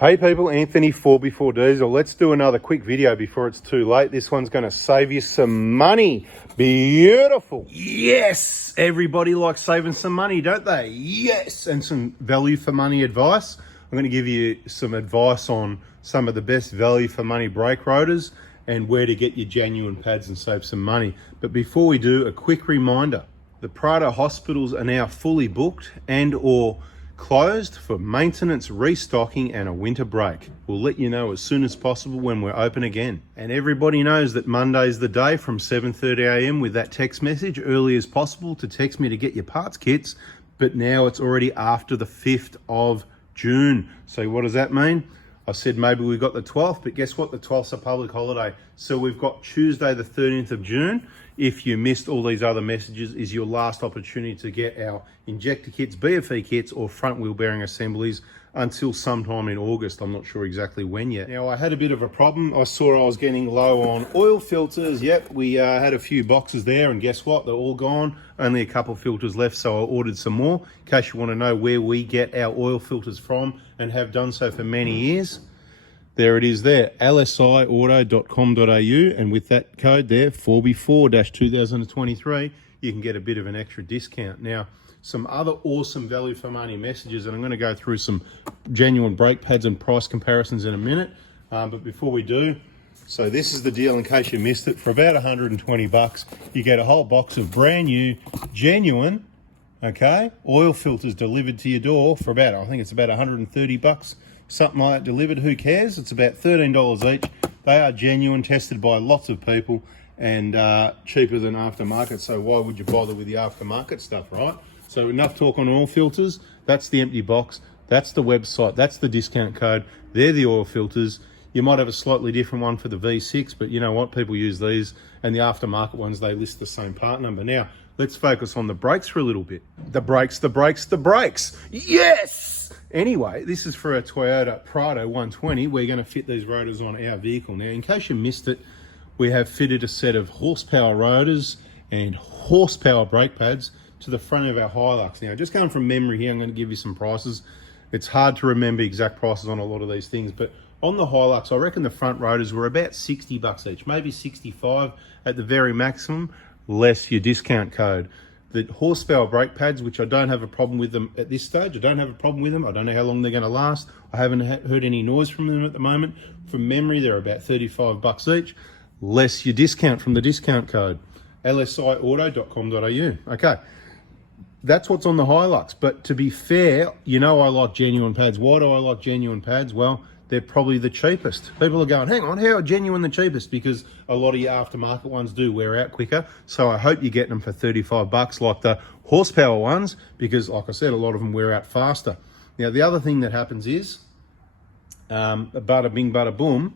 Hey people, Anthony 4Before Diesel. Let's do another quick video before it's too late. This one's going to save you some money. Beautiful. Yes, everybody likes saving some money, don't they? Yes, and some value for money advice. I'm going to give you some advice on some of the best value for money brake rotors and where to get your genuine pads and save some money. But before we do, a quick reminder. The Prado hospitals are now fully booked and or closed for maintenance, restocking and a winter break. We'll let you know as soon as possible when we're open again. And everybody knows that Monday's the day from 7:30 a.m. with that text message, early as possible, to text me to get your parts kits. But now it's already after the 5th of June. So what does that mean? I said maybe we got the 12th, but guess what? The 12th's a public holiday. So we've got Tuesday the 13th of June. If you missed all these other messages, is your last opportunity to get our injector kits, BFE kits, or front wheel bearing assemblies until sometime in August. I'm not sure exactly when yet. Now, I had a bit of a problem. I saw I was getting low on oil filters. Yep, we had a few boxes there, and guess what? They're all gone. Only a couple filters left, so I ordered some more. In case you want to know where we get our oil filters from and have done so for many years. There it is there, lsiauto.com.au, and with that code there, 4B4-2023, you can get a bit of an extra discount. Now, some other awesome value for money messages, and I'm going to go through some genuine brake pads and price comparisons in a minute. But before we do, so this is the deal in case you missed it. For about 120 bucks, you get a whole box of brand new, genuine, okay, oil filters delivered to your door for about, I think it's about 130 bucks. Something like that delivered, who cares? It's about $13 each. They are genuine, tested by lots of people, and cheaper than aftermarket. So why would you bother with the aftermarket stuff, right? So enough talk on oil filters. That's the empty box. That's the website. That's the discount code. They're the oil filters. You might have a slightly different one for the V6, but you know what? People use these, and the aftermarket ones, they list the same part number. Now, let's focus on the brakes for a little bit. The brakes. Yes! Anyway, this is for a Toyota Prado 120. We're going to fit these rotors on our vehicle. Now, in case you missed it, we have fitted a set of horsepower rotors and horsepower brake pads to the front of our Hilux. Now, just going from memory here, I'm going to give you some prices. It's hard to remember exact prices on a lot of these things, but on the Hilux, I reckon the front rotors were about 60 bucks each, maybe 65 at the very maximum, less your discount code. The horsepower brake pads, which I don't have a problem with them at this stage. I don't have a problem with them. I don't know how long they're going to last. I haven't heard any noise from them at the moment. From memory, they're about 35 bucks each, less your discount from the discount code, lsiauto.com.au. Okay, that's what's on the Hilux. But to be fair, you know I like genuine pads. Why do I like genuine pads? Well, they're probably the cheapest. People are going, hang on, how are genuine the cheapest? Because a lot of your aftermarket ones do wear out quicker. So I hope you're getting them for 35 bucks like the horsepower ones, because like I said, a lot of them wear out faster. Now, the other thing that happens is, bada bing, bada boom,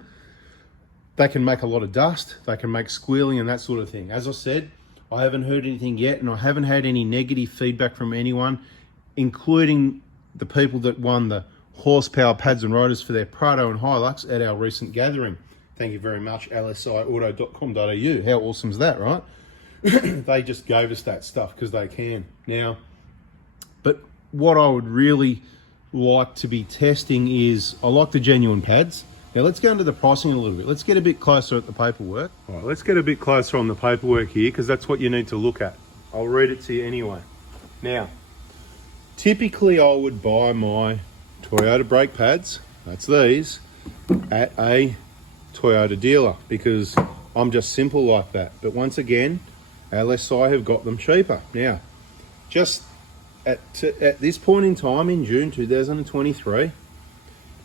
they can make a lot of dust. They can make squealing and that sort of thing. As I said, I haven't heard anything yet, and I haven't had any negative feedback from anyone, including the people that won the horsepower pads and rotors for their Prado and Hilux at our recent gathering. Thank you very much, lsiauto.com.au. How awesome is that, right? They just gave us that stuff because they can. Now, but what I would really like to be testing is, I like the genuine pads. Now let's go into the pricing a little bit. Let's get a bit closer at the paperwork. All right, let's get a bit closer on the paperwork here, because that's what you need to look at. I'll read it to you anyway. Now, typically I would buy my Toyota brake pads, that's these, at a Toyota dealer, because I'm just simple like that. But once again, LSI have got them cheaper. Now, just at this point in time in June 2023,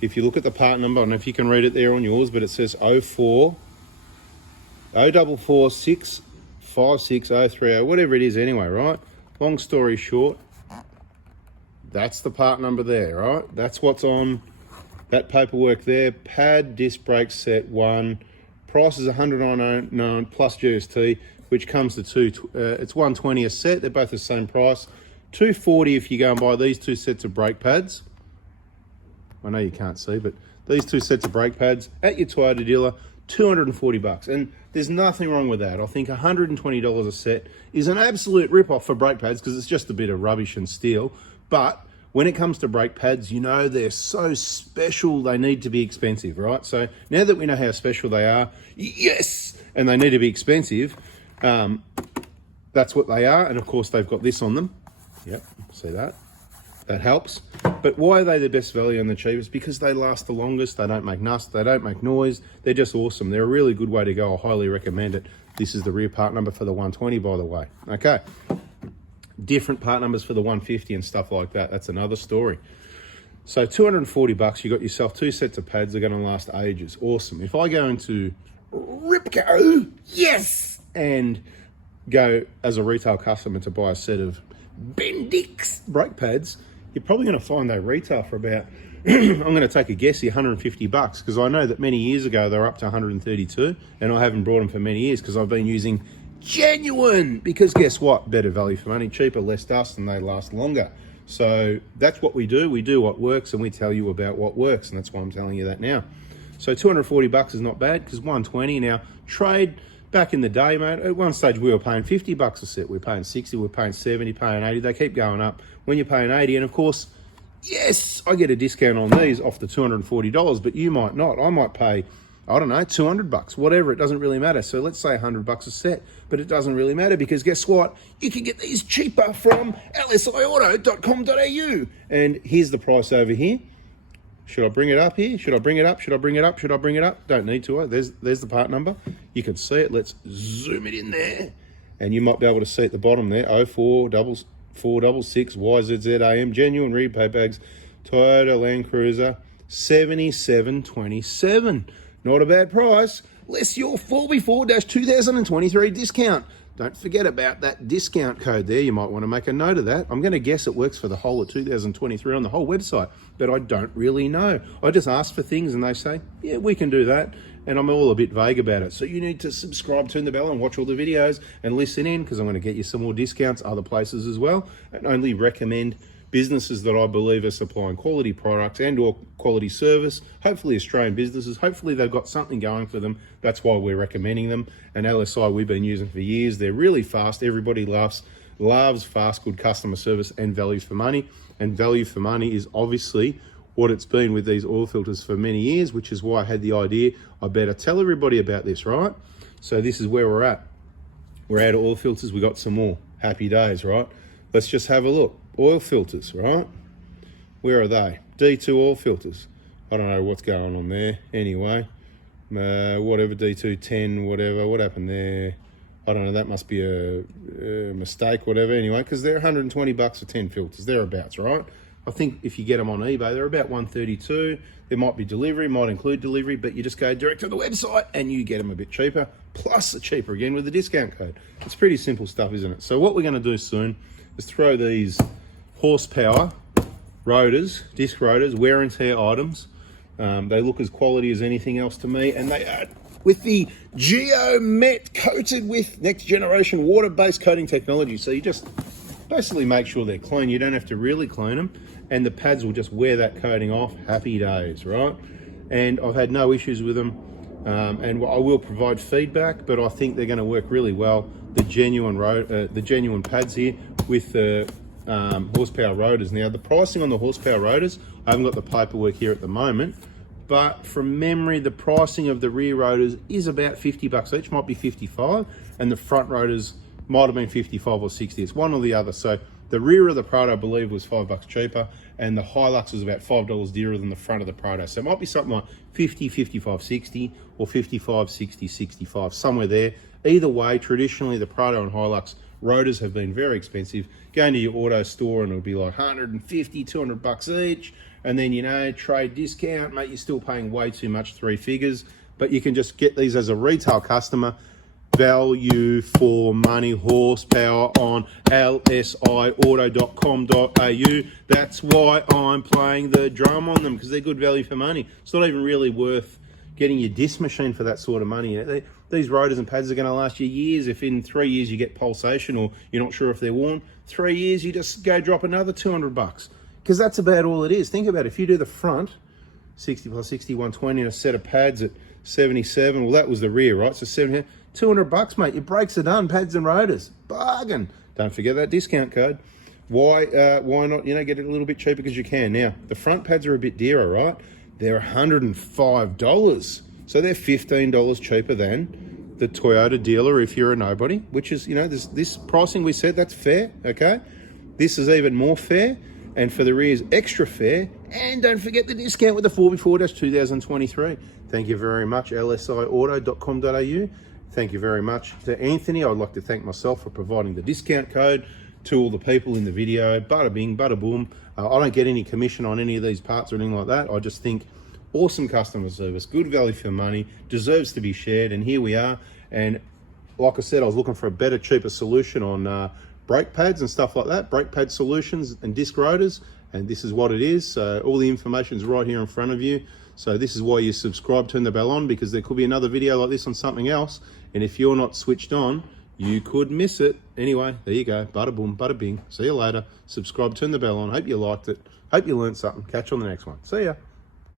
if you look at the part number, I don't know if you can read it there on yours, but it says 04456030, whatever it is anyway, right? Long story short, that's the part number there, right? That's what's on that paperwork there. Pad, disc brake set 1. Price is $109 plus GST, which comes to it's $120 a set. They're both the same price. $240 if you go and buy these two sets of brake pads. I know you can't see, but these two sets of brake pads at your Toyota dealer, 240 bucks. And there's nothing wrong with that. I think $120 a set is an absolute rip-off for brake pads, because it's just a bit of rubbish and steel. But when it comes to brake pads, you know they're so special, they need to be expensive, right? So now that we know how special they are, yes, and they need to be expensive, that's what they are. And of course, they've got this on them. Yep, see that? That helps. But why are they the best value and the cheapest? Because they last the longest, they don't make rust, they don't make noise, they're just awesome. They're a really good way to go. I highly recommend it. This is the rear part number for the 120, by the way. Okay. Different part numbers for the 150 and stuff like that. That's another story. So 240 bucks, you got yourself 2 sets of pads. They're going to last ages. Awesome. If I go into Ripco, yes, and go as a retail customer to buy a set of Bendix brake pads, you're probably going to find they retail for about, I'm going to take a guess here, 150 bucks, because I know that many years ago they were up to 132, and I haven't brought them for many years because I've been using Genuine, because guess what? Better value for money, cheaper, less dust, and they last longer. So that's what we do. We do what works, and we tell you about what works, and that's why I'm telling you that now. So 240 bucks is not bad, because 120 now. Trade, back in the day, mate, at one stage we were paying 50 bucks a set. We were paying 60, we were paying 70, paying 80. They keep going up. When you're paying 80, and of course, yes, I get a discount on these off the $240, but you might not. I might pay, I don't know, 200 bucks, whatever. It doesn't really matter. So let's say 100 bucks a set, but it doesn't really matter, because guess what? You can get these cheaper from lsiauto.com.au. And here's the price over here. Should I bring it up here? Should I bring it up? Should I bring it up? Should I bring it up? Don't need to. There's the part number. You can see it. Let's zoom it in there. And you might be able to see at the bottom there, 044466 YZZAM, genuine rear pad bags, Toyota Land Cruiser, 7727. Not a bad price, less your 4B4-2023 discount. Don't forget about that discount code there. You might want to make a note of that. I'm going to guess it works for the whole of 2023 on the whole website, but I don't really know. I just ask for things and they say, yeah, we can do that. And I'm all a bit vague about it. So you need to subscribe, turn the bell, and watch all the videos and listen in, because I'm going to get you some more discounts other places as well, and only recommend businesses that I believe are supplying quality products and or quality service, hopefully Australian businesses. Hopefully they've got something going for them. That's why we're recommending them. And LSI, we've been using for years. They're really fast. Everybody loves fast, good customer service and value for money. And value for money is obviously what it's been with these oil filters for many years, which is why I had the idea, I better tell everybody about this, right? So this is where we're at. We're out of oil filters. We got some more. Happy days, right? Let's just have a look. Oil filters, right? Where are they? D2 oil filters. I don't know what's going on there. Anyway, whatever, D210, whatever. What happened there? I don't know. That must be a mistake, whatever. Anyway, because they're 120 bucks for 10 filters. Thereabouts, right? I think if you get them on eBay, they're about 132. There might be delivery, might include delivery, but you just go direct to the website and you get them a bit cheaper, plus cheaper again with the discount code. It's pretty simple stuff, isn't it? So what we're going to do soon is throw these horsepower rotors, disc rotors, wear and tear items. They look as quality as anything else to me, and they are with the Geomet coated with next generation water-based coating technology. So you just basically make sure they're clean. You don't have to really clean them, and the pads will just wear that coating off. Happy days, right? And I've had no issues with them, and I will provide feedback, but I think they're going to work really well. The genuine pads here with the horsepower rotors. Now the pricing on the horsepower rotors, I haven't got the paperwork here at the moment, but from memory the pricing of the rear rotors is about 50 bucks each, might be 55, and the front rotors might have been 55 or 60. It's one or the other. So the rear of the Prado I believe was $5 cheaper, and the Hilux was about $5 dearer than the front of the Prado. So it might be something like 50, 55, 60, or 55, 60, 65, somewhere there. Either way, traditionally the Prado and Hilux rotors have been very expensive. Go into your auto store and it'll be like 150, 200 bucks each. And then, you know, trade discount, mate, you're still paying way too much, 3 figures. But you can just get these as a retail customer. Value for money horsepower on lsiauto.com.au. That's why I'm playing the drum on them, because they're good value for money. It's not even really worth getting your disc machine for that sort of money. These rotors and pads are going to last you years. If in 3 years you get pulsation or you're not sure if they're worn, 3 years you just go drop another 200 bucks, because that's about all it is. Think about it. If you do the front 60 plus 60, 120, and a set of pads at 77, well, that was the rear, right? So 70, 200 bucks, mate. Your brakes are done, pads and rotors. Bargain. Don't forget that discount code. why not, get it a little bit cheaper because you can. Now, the front pads are a bit dearer, right? They're $105. So they're $15 cheaper than the Toyota dealer if you're a nobody, which is, this pricing we said, that's fair, okay? This is even more fair, and for the rears, extra fair. And don't forget the discount with the 4x4-2023. Thank you very much, lsiauto.com.au. Thank you very much to Anthony. I'd like to thank myself for providing the discount code to all the people in the video. Bada bing, bada boom. I don't get any commission on any of these parts or anything like that. I just think awesome customer service, good value for money, deserves to be shared, and here we are. And like I said, I was looking for a better, cheaper solution on brake pads and stuff like that, brake pad solutions and disc rotors, and this is what it is. So all the information is right here in front of you. So this is why you subscribe, turn the bell on, because there could be another video like this on something else, and if you're not switched on, you could miss it. Anyway, there you go. Bada boom, bada bing. See you later. Subscribe, turn the bell on. Hope you liked it. Hope you learned something. Catch you on the next one. See ya.